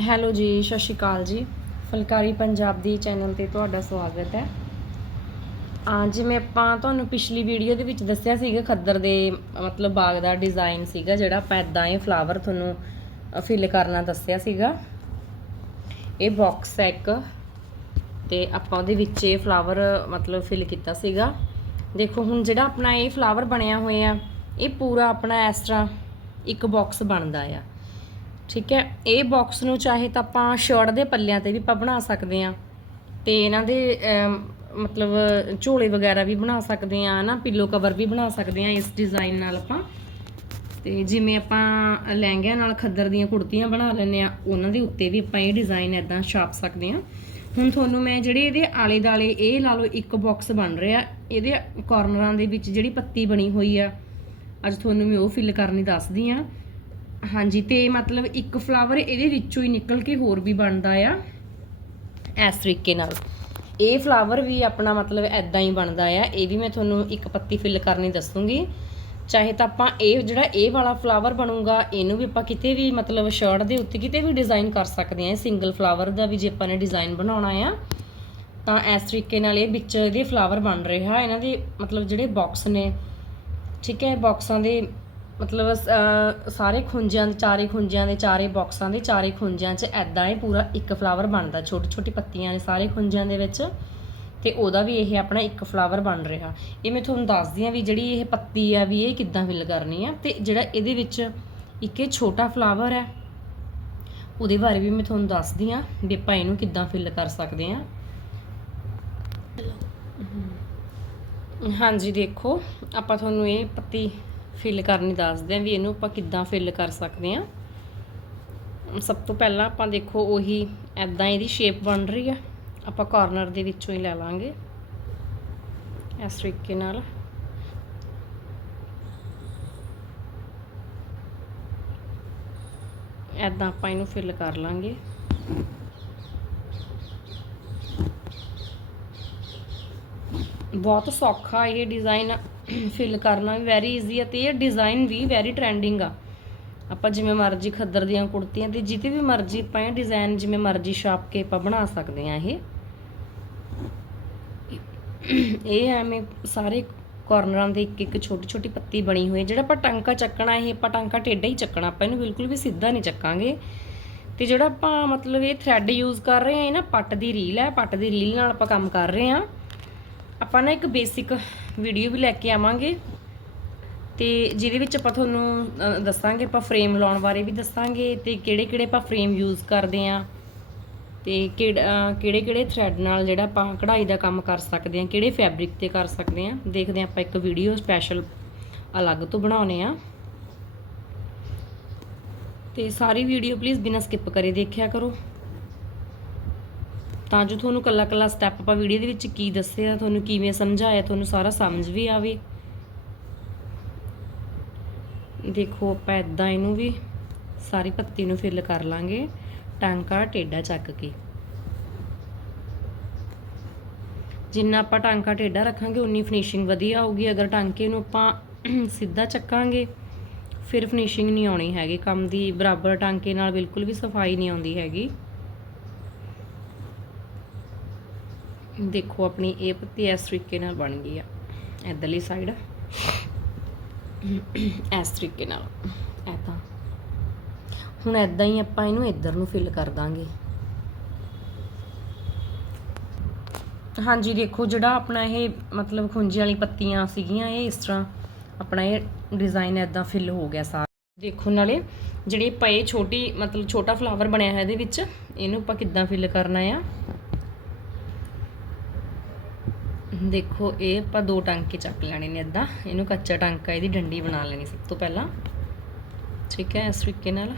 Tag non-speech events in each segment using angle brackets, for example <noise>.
Hello ਜੀ, ਸਤਿ ਸ਼੍ਰੀ ਅਕਾਲ ਜੀ। ਫੁਲਕਾਰੀ ਪੰਜਾਬ ਦੀ ਚੈਨਲ ਤੇ ਤੁਹਾਡਾ ਸਵਾਗਤ ਹੈ। ਆ ਜਿਵੇਂ ਆਪਾਂ ਤੁਹਾਨੂੰ ਪਿਛਲੀ ਵੀਡੀਓ ਦੇ ਵਿੱਚ ਦੱਸਿਆ ਸੀਗਾ, ਖੱਦਰ ਦੇ ਮਤਲਬ ਬਾਗ ਦਾ ਡਿਜ਼ਾਈਨ ਸੀਗਾ, ਜਿਹੜਾ ਆਪਾਂ ਇਦਾਂ ਇਹ ਫਲਾਵਰ ਤੁਹਾਨੂੰ ਫਿਲ ਕਰਨਾ ਦੱਸਿਆ ਸੀਗਾ। ਇਹ ਬਾਕਸ ਹੈ ਇੱਕ ਤੇ ਆਪਾਂ ਉਹਦੇ ਵਿੱਚ ਇਹ ਫਲਾਵਰ ਮਤਲਬ ਫਿਲ ਕੀਤਾ ਸੀਗਾ। ਦੇਖੋ, ਹੁਣ ਜਿਹੜਾ ਆਪਣਾ ਇਹ ਫਲਾਵਰ ਬਣਿਆ ਹੋਇਆ, ਇਹ ਪੂਰਾ ਆਪਣਾ ਇਸ ਤਰ੍ਹਾਂ ਇੱਕ ਬਾਕਸ ਬਣਦਾ ਆ। ਠੀਕ ਹੈ? ਇਹ ਬਾਕਸ ਨੂੰ ਚਾਹੇ ਤਾਂ ਆਪਾਂ ਸ਼ਰਟ ਦੇ ਪੱਲਿਆਂ ਤੇ ਵੀ ਆਪਾਂ ਬਣਾ ਸਕਦੇ ਆ ਤੇ ਇਹਨਾਂ ਦੇ ਮਤਲਬ ਝੋਲੇ ਵਗੈਰਾ ਵੀ ਬਣਾ ਸਕਦੇ ਆ ਨਾ ਪਿੱਲੋ ਕਵਰ ਵੀ ਬਣਾ ਸਕਦੇ ਆ ਇਸ ਡਿਜ਼ਾਈਨ ਨਾਲ ਆਪਾਂ। ਤੇ ਜਿਵੇਂ ਆਪਾਂ ਲਹਿੰਗਿਆਂ ਨਾਲ ਖੱਦਰ ਦੀਆਂ ਕੁੜਤੀਆਂ ਬਣਾ ਲੈਂਦੇ ਆ ਉਹਨਾਂ ਦੇ ਉੱਤੇ ਵੀ ਆਪਾਂ ਇਹ ਡਿਜ਼ਾਈਨ ਇਦਾਂ ਛਾਪ ਸਕਦੇ ਆ ਹੁਣ ਤੁਹਾਨੂੰ ਮੈਂ ਜਿਹੜੇ ਇਹਦੇ ਆਲੇ ਦਾਲੇ ਇਹ ਲਾ ਲਓ ਇੱਕ ਬਾਕਸ ਬਣ ਰਿਹਾ, ਇਹਦੇ ਕਾਰਨਰਾਂ ਦੇ ਵਿੱਚ ਜਿਹੜੀ ਪੱਤੀ ਬਣੀ ਹੋਈ ਆ, ਅੱਜ ਤੁਹਾਨੂੰ ਮੈਂ ਉਹ ਫਿਲ ਕਰਨੀ ਦੱਸਦੀ ਆ ਹਾਂਜੀ, ਤੇ ਮਤਲਬ ਇੱਕ ਫਲਾਵਰ ਇਹਦੇ ਵਿੱਚੋਂ ਹੀ ਨਿਕਲ ਕੇ ਹੋਰ ਵੀ ਬਣਦਾ ਆ। ਇਸ ਤਰੀਕੇ ਨਾਲ। ਇਹ ਫਲਾਵਰ ਵੀ ਆਪਣਾ ਮਤਲਬ ਐਦਾਂ ਹੀ ਬਣਦਾ ਆ। ਇਹ ਵੀ ਮੈਂ ਤੁਹਾਨੂੰ ਇੱਕ ਪੱਤੀ ਫਿਲ ਕਰਨੀ ਦੱਸੂਗੀ। ਚਾਹੇ ਤਾਂ ਆਪਾਂ ਇਹ ਜਿਹੜਾ ਇਹ ਵਾਲਾ ਫਲਾਵਰ ਬਣੂਗਾ, ਇਹਨੂੰ ਵੀ ਆਪਾਂ ਕਿਤੇ ਵੀ ਮਤਲਬ ਸ਼ਰਟ ਦੇ ਉੱਤੇ ਕਿਤੇ ਵੀ ਡਿਜ਼ਾਈਨ ਕਰ ਸਕਦੇ ਆ ਸਿੰਗਲ ਫਲਾਵਰ ਦਾ ਵੀ ਜੇ ਆਪਾਂ ਨੇ ਡਿਜ਼ਾਈਨ ਬਣਾਉਣਾ ਆ, ਤਾਂ ਇਸ ਤਰੀਕੇ ਨਾਲ ਇਹ ਵਿੱਚ ਇਹਦੇ ਫਲਾਵਰ ਬਣ ਰਿਹਾ। ਇਹਨਾਂ ਦੇ ਮਤਲਬ ਜਿਹੜੇ ਬਾਕਸ ਨੇ, ਠੀਕ ਹੈ ਬਾਕਸਾਂ ਦੇ ਮਤਲਬ ਸਾਰੇ ਖੁੰਝਿਆਂ ਦੇ ਚਾਰੇ ਖੁੰਝਿਆਂ ਦੇ ਚਾਰੇ ਬਾਕਸਾਂ ਦੇ ਚਾਰੇ ਖੁੰਝਿਆਂ 'ਚ ਐਦਾਂ ਇਹ ਪੂਰਾ ਇੱਕ ਫਲਾਵਰ ਬਣਦਾ ਛੋਟੀ ਛੋਟੀ ਪੱਤੀਆਂ ਨੇ ਸਾਰੇ ਖੁੰਝਿਆਂ ਦੇ ਵਿੱਚ। ਤੇ ਉਹਦਾ ਵੀ ਇਹ ਆਪਣਾ ਇੱਕ ਫਲਾਵਰ ਬਣ ਰਿਹਾ। ਇਹ ਮੈਂ ਤੁਹਾਨੂੰ ਦੱਸਦੀ ਆ ਵੀ ਜਿਹੜੀ ਇਹ ਪੱਤੀ ਆ ਵੀ ਇਹ ਕਿੱਦਾਂ ਫਿਲ ਕਰਨੀ ਆ ਤੇ ਜਿਹੜਾ ਇਹਦੇ ਵਿੱਚ ਇੱਕ ਇਹ ਛੋਟਾ ਫਲਾਵਰ ਹੈ ਉਹਦੇ ਬਾਰੇ ਵੀ ਮੈਂ ਤੁਹਾਨੂੰ ਦੱਸਦੀ ਆ ਵੀ ਆਪਾਂ ਇਹਨੂੰ ਕਿੱਦਾਂ ਫਿਲ ਕਰ ਸਕਦੇ ਆ ਹਾਂਜੀ ਦੇਖੋ ਆਪਾਂ ਤੁਹਾਨੂੰ ਇਹ ਪੱਤੀ ਫਿਲ ਕਰਨੀ ਦੱਸਦੇ ਆ ਵੀ ਇਹਨੂੰ ਆਪਾਂ ਕਿੱਦਾਂ ਫਿਲ ਕਰ ਸਕਦੇ ਆ ਸਭ ਤੋਂ ਪਹਿਲਾਂ ਆਪਾਂ ਦੇਖੋ ਉਹੀ ਐਦਾਂ ਇਹਦੀ ਸ਼ੇਪ ਬਣ ਰਹੀ ਆ। ਆਪਾਂ ਕਾਰਨਰ ਦੇ ਵਿੱਚੋਂ ਹੀ ਲੈ ਲਾਂਗੇ। ਇਸ ਤਰੀਕੇ ਨਾਲ। ਐਦਾਂ ਆਪਾਂ ਇਹਨੂੰ ਫਿਲ ਕਰ ਲਾਂਗੇ। ਬਹੁਤ ਸੌਖਾ ਇਹ ਡਿਜ਼ਾਈਨ ਫਿਲ ਕਰਨਾ ਵੀ ਵੈਰੀ ਈਜ਼ੀ ਆ ਤੇ ਇਹ ਡਿਜ਼ਾਈਨ ਵੀ ਵੈਰੀ ਟ੍ਰੈਂਡਿੰਗ ਆ। ਆਪਾਂ ਜਿਵੇਂ ਮਰਜ਼ੀ ਖੱਦਰ ਦੀਆਂ ਕੁੜਤੀਆਂ ਤੇ ਜਿੱਤੇ ਵੀ ਮਰਜ਼ੀ ਆਪਾਂ ਇਹ ਡਿਜ਼ਾਈਨ ਜਿਵੇਂ ਮਰਜ਼ੀ ਛਾਪ ਕੇ ਆਪਾਂ ਬਣਾ ਸਕਦੇ ਆ ਇਹ। ਇਹ ਐਵੇਂ ਸਾਰੇ ਕਾਰਨਰਾਂ ਦੇ ਇੱਕ ਇੱਕ ਛੋਟੀ ਛੋਟੀ ਪੱਤੀ ਬਣੀ ਹੋਈ ਹੈ ਜਿਹੜਾ ਆਪਾਂ ਟਾਂਕਾ ਚੱਕਣਾ, ਇਹ ਆਪਾਂ ਟਾਂਕਾ ਟੇਢਾ ਹੀ ਚੱਕਣਾ, ਆਪਾਂ ਇਹਨੂੰ ਬਿਲਕੁਲ ਵੀ ਸਿੱਧਾ ਨਹੀਂ ਚੱਕਾਂਗੇ। ਤੇ ਜਿਹੜਾ ਆਪਾਂ ਮਤਲਬ ਇਹ ਥ੍ਰੈਡ ਯੂਜ਼ ਕਰ ਰਹੇ ਆ, ਇਹ ਨਾ ਪੱਟ ਦੀ ਰੀਲ ਹੈ ਪੱਟ ਦੀ ਰੀਲ ਨਾਲ ਆਪਾਂ ਕੰਮ ਕਰ ਰਹੇ ਆ। ਆਪਾਂ ਨਾ ਇੱਕ ਬੇਸਿਕ ਵੀਡੀਓ ਵੀ ਲੈ ਕੇ ਆਵਾਂਗੇ ਤੇ ਜਿਹਦੇ ਵਿੱਚ ਆਪਾਂ ਤੁਹਾਨੂੰ ਦੱਸਾਂਗੇ, ਆਪਾਂ ਫਰੇਮ ਲਾਉਣ ਬਾਰੇ ਵੀ ਦੱਸਾਂਗੇ ਤੇ ਕਿਹੜੇ ਕਿਹੜੇ ਆਪਾਂ ਫਰੇਮ ਯੂਜ਼ ਕਰਦੇ ਆ ਤੇ ਕਿਹੜੇ ਕਿਹੜੇ ਥ੍ਰੈਡ ਨਾਲ ਜਿਹੜਾ ਆਪਾਂ ਕਢਾਈ ਦਾ ਕੰਮ ਕਰ ਸਕਦੇ ਆ, ਕਿਹੜੇ ਫੈਬਰਿਕ ਤੇ ਕਰ ਸਕਦੇ ਆ, ਦੇਖਦੇ ਆ ਆਪਾਂ ਇੱਕ ਵੀਡੀਓ ਸਪੈਸ਼ਲ ਅਲੱਗ ਤੋਂ ਬਣਾਉਨੇ ਆ। ਤੇ ਸਾਰੀ ਵੀਡੀਓ ਪਲੀਜ਼ ਬਿਨਾਂ ਸਕਿਪ ਕਰੇ ਦੇਖਿਆ ਕਰੋ। ਤਾਂ ਜੋ ਤੁਹਾਨੂੰ ਕੱਲਾ ਕੱਲਾ ਸਟੈਪ ਆਪਾਂ ਵੀਡੀਓ ਦੇ ਵਿੱਚ ਕੀ ਦੱਸਿਆ ਤੁਹਾਨੂੰ ਕਿਵੇਂ ਸਮਝਾਇਆ, ਤੁਹਾਨੂੰ ਸਾਰਾ ਸਮਝ ਵੀ ਆਵੇ। ਦੇਖੋ, ਆਪਾਂ ਇਦਾਂ ਇਹਨੂੰ ਵੀ ਸਾਰੀ ਪੱਤੀ ਨੂੰ ਫਿਲ ਕਰ ਲਾਂਗੇ, ਟਾਂਕਾ ਟੇਡਾ ਚੱਕ ਕੇ। ਜਿੰਨਾ ਆਪਾਂ ਟਾਂਕਾ ਟੇਡਾ ਰੱਖਾਂਗੇ, ਉਨੀ ਫਿਨਿਸ਼ਿੰਗ ਵਧੀਆ ਆਊਗੀ। ਅਗਰ ਟਾਂਕੇ ਨੂੰ ਆਪਾਂ <clears throat> ਸਿੱਧਾ ਚੱਕਾਂਗੇ, ਫਿਰ ਫਿਨਿਸ਼ਿੰਗ ਨਹੀਂ ਆਉਣੀ ਹੈਗੀ। ਕੰਮ ਦੀ ਬਰਾਬਰ ਟਾਂਕੇ ਨਾਲ ਬਿਲਕੁਲ ਵੀ ਸਫ਼ਾਈ ਨਹੀਂ ਆਉਂਦੀ ਹੈਗੀ। ਦੇਖੋ, ਆਪਣੀ ਇਹ ਪੱਤੀ ਇਸ ਤਰੀਕੇ ਨਾਲ ਬਣ ਗਈ ਆ। ਇਧਰਲੀ ਸਾਈਡ ਇਸ ਤਰੀਕੇ ਨਾਲ। ਐਦਾਂ ਹੁਣ ਐਦਾਂ ਹੀ ਆਪਾਂ ਇਹਨੂੰ ਇੱਧਰ ਨੂੰ ਫਿਲ ਕਰ ਦਾਂਗੇ। ਹਾਂਜੀ, ਦੇਖੋ, ਜਿਹੜਾ ਆਪਣਾ ਇਹ ਮਤਲਬ ਖੁੰਝੇ ਵਾਲੀ ਪੱਤੀਆਂ ਸੀਗੀਆਂ, ਇਹ ਇਸ ਤਰ੍ਹਾਂ ਆਪਣਾ ਇਹ ਡਿਜ਼ਾਈਨ ਐਦਾਂ ਫਿਲ ਹੋ ਗਿਆ ਸਾਰਾ। ਦੇਖੋ, ਨਾਲੇ ਜਿਹੜੇ ਪਏ ਛੋਟੀ, ਮਤਲਬ ਛੋਟਾ ਫਲਾਵਰ ਬਣਿਆ ਹੈ ਇਹਦੇ ਵਿੱਚ, ਇਹਨੂੰ ਆਪਾਂ ਕਿੱਦਾਂ ਫਿਲ ਕਰਨਾ ਆ? ਦੇਖੋ, ਇਹ ਆਪਾਂ ਦੋ ਟਾਂਕੇ ਚੱਕ ਲੈਣੇ ਨੇ ਇਦਾਂ ਇਹਨੂੰ ਕੱਚਾ ਟਾਂਕਾ, ਇਹਦੀ ਡੰਡੀ ਬਣਾ ਲੈਣੀ ਸਭ ਤੋਂ ਪਹਿਲਾਂ। ਠੀਕ ਹੈ, ਇਸ ਤਰੀਕੇ ਨਾਲ।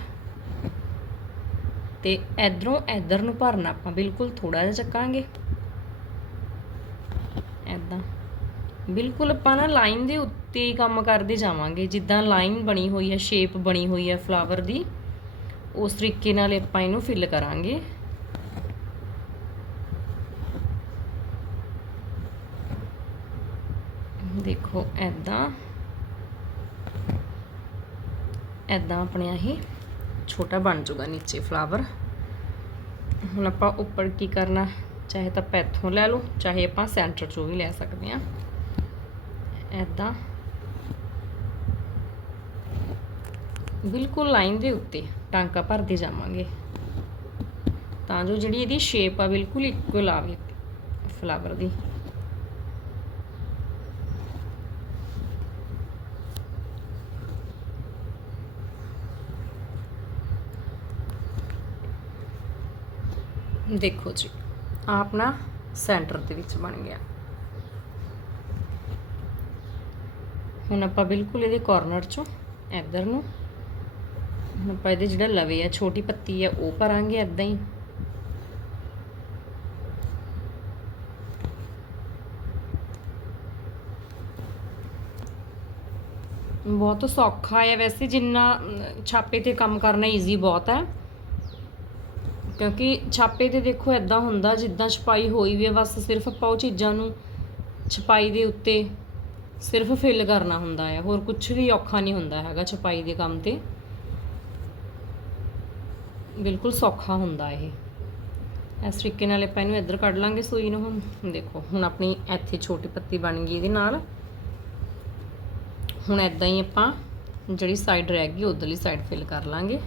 ਤੇ ਇਧਰੋਂ ਇਧਰ ਨੂੰ ਭਰਨਾ ਆਪਾਂ, ਬਿਲਕੁਲ ਥੋੜਾ ਜਿਹਾ ਚੱਕਾਂਗੇ। ਇਦਾਂ ਬਿਲਕੁਲ ਆਪਾਂ ਨਾ ਲਾਈਨ ਦੇ ਉੱਤੇ ਹੀ ਕੰਮ ਕਰਦੇ ਜਾਵਾਂਗੇ। ਜਿੱਦਾਂ ਲਾਈਨ ਬਣੀ ਹੋਈ ਹੈ, ਸ਼ੇਪ ਬਣੀ ਹੋਈ ਹੈ ਫਲਾਵਰ ਦੀ, ਉਸ ਤਰੀਕੇ ਨਾਲ ਆਪਾਂ ਇਹਨੂੰ ਫਿਲ ਕਰਾਂਗੇ। ਦੇਖੋ ਐਦਾਂ ਐਦਾਂ ਆਪਣੇ ਇਹ ਛੋਟਾ ਬਣ ਜਾਊਗਾ ਨੀਚੇ ਫਲਾਵਰ ਹੁਣ ਆਪਾਂ ਉੱਪਰ ਕੀ ਕਰਨਾ? ਚਾਹੇ ਤਾਂ ਪੈਥੋਂ ਲੈ ਲਓ, ਚਾਹੇ ਆਪਾਂ ਸੈਂਟਰ ਚੋਂ ਵੀ ਲੈ ਸਕਦੇ ਹਾਂ। ਐਦਾਂ ਬਿਲਕੁਲ ਲਾਈਨ ਦੇ ਉੱਤੇ ਟਾਂਕਾ ਭਰਦੇ ਜਾਵਾਂਗੇ। ਤਾਂ ਜੋ ਜਿਹੜੀ ਇਹਦੀ ਸ਼ੇਪ ਆ, ਬਿਲਕੁਲ ਇਕੁਅਲ ਆਵੇ ਫਲਾਵਰ ਦੀ। ਦੇਖੋ ਜੀ, ਆਹ ਆਪਣਾ ਸੈਂਟਰ ਦੇ ਵਿੱਚ ਬਣ ਗਿਆ। ਹੁਣ ਆਪਾਂ ਬਿਲਕੁਲ ਇਹਦੇ ਕਾਰਨਰ ਚੋਂ ਇੱਧਰ ਨੂੰ, ਹੁਣ ਆਪਾਂ ਇਹਦੇ ਜਿਹੜਾ ਲਵੇ ਆ, ਛੋਟੀ ਪੱਤੀ ਆ, ਉਹ ਭਰਾਂਗੇ ਐਦਾਂ ਹੀ। ਬਹੁਤ ਸੌਖਾ ਹੈ ਵੈਸੇ, ਜਿੰਨਾ ਛਾਪੇ ਤੇ ਕੰਮ ਕਰਨਾ ਈਜ਼ੀ ਬਹੁਤ ਹੈ ਕਿਉਂਕਿ ਛਾਪੇ ਤੇ ਦੇਖੋ ਐਦਾਂ ਹੁੰਦਾ, ਜਿੱਦਾਂ ਛਪਾਈ ਹੋਈ ਵੀ ਹੈ ਬਸ ਸਿਰਫ ਆਪਾਂ ਉਹ ਚੀਜ਼ਾਂ ਨੂੰ ਛਪਾਈ ਦੇ ਉੱਤੇ ਸਿਰਫ ਫਿਲ ਕਰਨਾ ਹੁੰਦਾ ਹੈ ਹੋਰ ਕੁਝ ਵੀ ਔਖਾ ਨਹੀਂ ਹੁੰਦਾ ਹੈਗਾ ਛਪਾਈ ਦੇ ਕੰਮ ਤੇ। ਬਿਲਕੁਲ ਸੌਖਾ ਹੁੰਦਾ ਇਹ। ਇਸ ਤਰੀਕੇ ਨਾਲ ਆਪਾਂ ਇਹਨੂੰ ਇੱਧਰ ਕੱਢ ਲਾਂਗੇ ਸੂਈ ਨੂੰ ਹੁਣ। ਦੇਖੋ, ਹੁਣ ਆਪਣੀ ਇੱਥੇ ਛੋਟੀ ਪੱਤੀ ਬਣ ਗਈ ਇਹਦੇ ਨਾਲ। ਹੁਣ ਐਦਾਂ ਹੀ ਆਪਾਂ ਜਿਹੜੀ ਸਾਈਡ ਰਹਿ ਗਈ, ਉਧਰਲੀ ਸਾਈਡ ਫਿਲ ਕਰ ਲਾਂਗੇ।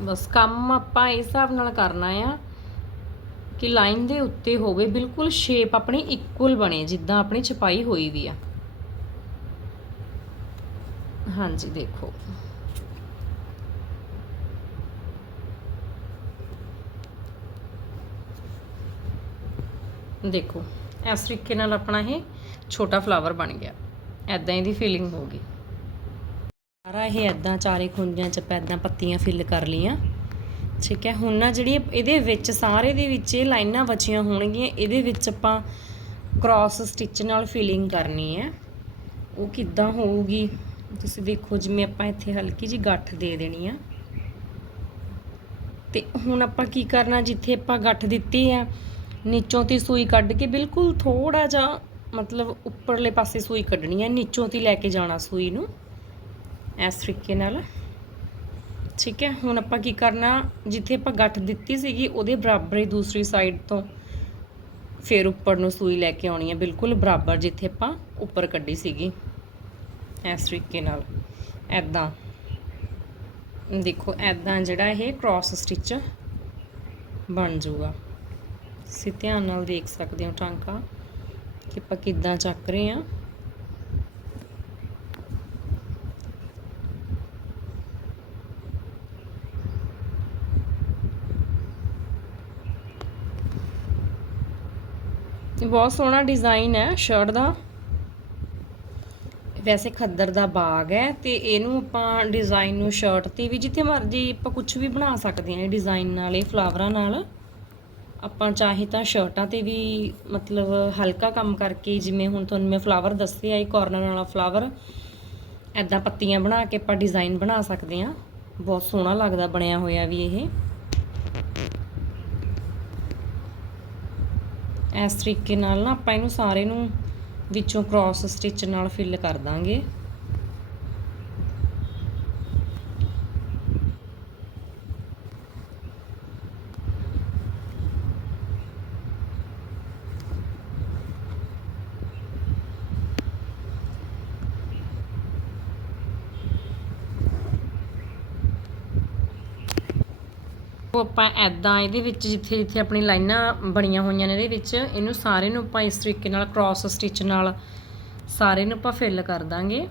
ਬਸ ਕੰਮ ਆਪਾਂ ਇਸ ਹਿਸਾਬ ਨਾਲ ਕਰਨਾ ਆ ਕਿ ਲਾਈਨ ਦੇ ਉੱਤੇ ਹੋਵੇ, ਬਿਲਕੁਲ ਸ਼ੇਪ ਆਪਣੀ ਇਕੁਅਲ ਬਣੇ, ਜਿੱਦਾਂ ਆਪਣੀ ਛਪਾਈ ਹੋਈ ਵੀ ਆ। ਹਾਂਜੀ, ਦੇਖੋ। ਦੇਖੋ, ਇਸ ਤਰੀਕੇ ਨਾਲ ਆਪਣਾ ਇਹ ਛੋਟਾ ਫਲਾਵਰ ਬਣ ਗਿਆ। ਐਦਾਂ ਇਹਦੀ ਫੀਲਿੰਗ ਹੋ ਗਈ। ਸਾਰਾ ਇਹ ਐਦਾਂ ਚਾਰੇ ਖੁੰਝਾਂ ਚ ਪੈਦਾਂ ਪੱਤੀਆਂ ਫਿਲ ਕਰ ਲਈਆਂ। ਠੀਕ ਹੈ, ਹੁਣ ਨਾ ਜਿਹੜੀ ਇਹਦੇ ਵਿੱਚ ਸਾਰੇ ਦੇ ਵਿੱਚ ਇਹ ਲਾਈਨਾਂ ਬਚੀਆਂ ਹੋਣਗੀਆਂ, ਇਹਦੇ ਵਿੱਚ ਆਪਾਂ ਕ੍ਰਾਸ ਸਟਿਚ ਨਾਲ ਫਿਲਿੰਗ ਕਰਨੀ ਹੈ। ਉਹ ਕਿੱਦਾਂ ਹੋਊਗੀ? ਤੁਸੀਂ ਦੇਖੋ ਜਿਵੇਂ ਆਪਾਂ ਇੱਥੇ ਹਲਕੀ ਜੀ ਗੱਠ ਦੇ ਦੇਣੀ ਆ। ਤੇ ਹੁਣ ਆਪਾਂ ਕੀ ਕਰਨਾ, ਜਿੱਥੇ ਆਪਾਂ ਗੱਠ ਦਿੱਤੀ ਆ, ਨੀਚੋਂ ਦੀ ਸੂਈ ਕੱਢ ਕੇ ਬਿਲਕੁਲ ਥੋੜਾ ਜਿਹਾ ਮਤਲਬ ਉੱਪਰਲੇ ਪਾਸੇ ਸੂਈ ਕੱਢਣੀ ਹੈ ਨੀਚੋਂ ਦੀ ਲੈ ਕੇ ਜਾਣਾ ਸੂਈ ਨੂੰ। ਇਸ ਤਰੀਕੇ ਨਾਲ। ਠੀਕ ਹੈ, ਹੁਣ ਆਪਾਂ ਕੀ ਕਰਨਾ, ਜਿੱਥੇ ਆਪਾਂ ਗੱਠ ਦਿੱਤੀ ਸੀਗੀ, ਉਹਦੇ ਬਰਾਬਰ ਹੀ ਦੂਸਰੀ ਸਾਈਡ ਤੋਂ ਫਿਰ ਉੱਪਰ ਨੂੰ ਸੂਈ ਲੈ ਕੇ ਆਉਣੀ ਹੈ, ਬਿਲਕੁਲ ਬਰਾਬਰ ਜਿੱਥੇ ਆਪਾਂ ਉੱਪਰ ਕੱਢੀ ਸੀਗੀ। ਇਸ ਤਰੀਕੇ ਨਾਲ ਐਦਾਂ ਦੇਖੋ ਐਦਾਂ ਜਿਹੜਾ ਇਹ ਕ੍ਰਾਸ ਸਟਿਚ ਬਣ ਜਾਊਗਾ। ਤੁਸੀਂ ਧਿਆਨ ਨਾਲ ਦੇਖ ਸਕਦੇ ਹੋ ਟਾਂਕਾ, ਕਿ ਆਪਾਂ ਕਿੱਦਾਂ ਚੱਕ ਰਹੇ ਹਾਂ। ਬਹੁਤ ਸੋਹਣਾ ਡਿਜ਼ਾਈਨ ਹੈ ਸ਼ਰਟ ਦਾ। ਵੈਸੇ ਖੱਦਰ ਦਾ ਬਾਗ ਹੈ ਤੇ ਇਹਨੂੰ ਆਪਾਂ ਡਿਜ਼ਾਈਨ ਨੂੰ ਸ਼ਰਟ ਤੇ ਵੀ ਜਿੱਥੇ ਮਰਜ਼ੀ ਆਪਾਂ ਕੁਝ ਵੀ ਬਣਾ ਸਕਦੇ ਹਾਂ ਇਹ ਡਿਜ਼ਾਈਨ ਨਾਲ, ਇਹ ਫਲਾਵਰਾਂ ਨਾਲ। ਆਪਾਂ ਚਾਹੇ ਤਾਂ ਸ਼ਰਟਾਂ ਤੇ ਵੀ ਮਤਲਬ ਹਲਕਾ ਕੰਮ ਕਰਕੇ, ਜਿਵੇਂ ਹੁਣ ਤੁਹਾਨੂੰ ਮੈਂ ਫਲਾਵਰ ਦੱਸਿਆ, ਇਹ ਕਾਰਨਰ ਵਾਲਾ ਫਲਾਵਰ ਐਦਾਂ ਪੱਤੀਆਂ ਬਣਾ ਕੇ ਆਪਾਂ ਡਿਜ਼ਾਈਨ ਬਣਾ ਸਕਦੇ ਹਾਂ। ਬਹੁਤ ਸੋਹਣਾ ਲੱਗਦਾ ਬਣਿਆ ਹੋਇਆ ਵੀ ਇਹ। ਇਸ ਤਰੀਕੇ ਨਾਲ ਨਾ ਆਪਾਂ ਇਹਨੂੰ ਸਾਰੇ ਨੂੰ ਵਿੱਚੋਂ ਕ੍ਰਾਸ ਸਟਿਚ ਨਾਲ ਫਿਲ ਕਰ ਦਾਂਗੇ। ਉਹ ਆਪਾਂ ਐਦਾਂ ਇਹਦੇ ਵਿੱਚ ਜਿੱਥੇ ਜਿੱਥੇ ਆਪਣੀ ਲਾਈਨਾਂ ਬਣੀਆਂ ਹੋਈਆਂ ਨੇ ਇਹਦੇ ਵਿੱਚ, ਇਹਨੂੰ ਸਾਰੇ ਨੂੰ ਆਪਾਂ ਇਸ ਤਰੀਕੇ ਨਾਲ ਕ੍ਰਾਸ ਸਟਿਚ ਨਾਲ ਸਾਰੇ ਨੂੰ ਆਪਾਂ ਫਿਲ ਕਰ ਦਾਂਗੇ।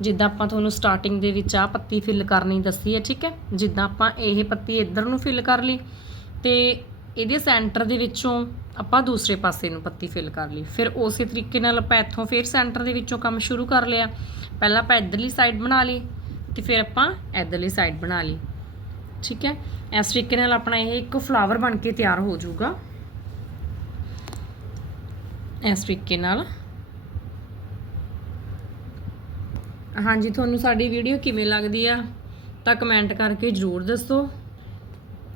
ਜਿੱਦਾਂ ਆਪਾਂ ਤੁਹਾਨੂੰ ਸਟਾਰਟਿੰਗ ਦੇ ਵਿੱਚ ਆ ਪੱਤੀ ਫਿਲ ਕਰਨੀ ਦੱਸੀ ਹੈ, ਠੀਕ ਹੈ? ਜਿੱਦਾਂ ਆਪਾਂ ਇਹ ਪੱਤੀ ਇੱਧਰ ਨੂੰ ਫਿਲ ਕਰ ਲਈ ਤੇ ਇਹਦੇ ਸੈਂਟਰ ਦੇ ਵਿੱਚੋਂ ਆਪਾਂ ਦੂਸਰੇ ਪਾਸੇ ਨੂੰ ਪੱਤੀ ਫਿਲ ਕਰ ਲਈ। ਫਿਰ ਉਸੇ ਤਰੀਕੇ ਨਾਲ ਆਪਾਂ ਇੱਥੋਂ ਫਿਰ ਸੈਂਟਰ ਦੇ ਵਿੱਚੋਂ ਕੰਮ ਸ਼ੁਰੂ ਕਰ ਲਿਆ। ਪਹਿਲਾਂ ਆਪਾਂ ਇੱਧਰਲੀ ਸਾਈਡ ਬਣਾ ਲਈ ਤੇ ਫਿਰ ਆਪਾਂ ਇੱਧਰਲੀ ਸਾਈਡ ਬਣਾ ਲਈ। ਠੀਕ ਹੈ? ਇਸ ਤਰੀਕੇ ਨਾਲ ਆਪਣਾ ਇਹ ਇੱਕ ਫਲਾਵਰ ਬਣ ਕੇ ਤਿਆਰ ਹੋ ਜਾਊਗਾ। ਇਸ ਤਰੀਕੇ ਨਾਲ। ਹਾਂਜੀ, ਤੁਹਾਨੂੰ ਸਾਡੀ ਵੀਡੀਓ ਕਿਵੇਂ ਲੱਗਦੀ ਆ ਤਾਂ ਕਮੈਂਟ ਕਰਕੇ ਜਰੂਰ ਦੱਸੋ।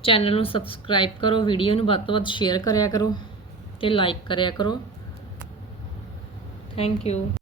ਚੈਨਲ ਨੂੰ ਸਬਸਕ੍ਰਾਈਬ ਕਰੋ ਵੀਡੀਓ ਨੂੰ ਵੱਧ ਤੋਂ ਵੱਧ ਸ਼ੇਅਰ ਕਰਿਆ ਕਰੋ ਤੇ ਲਾਈਕ ਕਰਿਆ ਕਰੋ। Thank you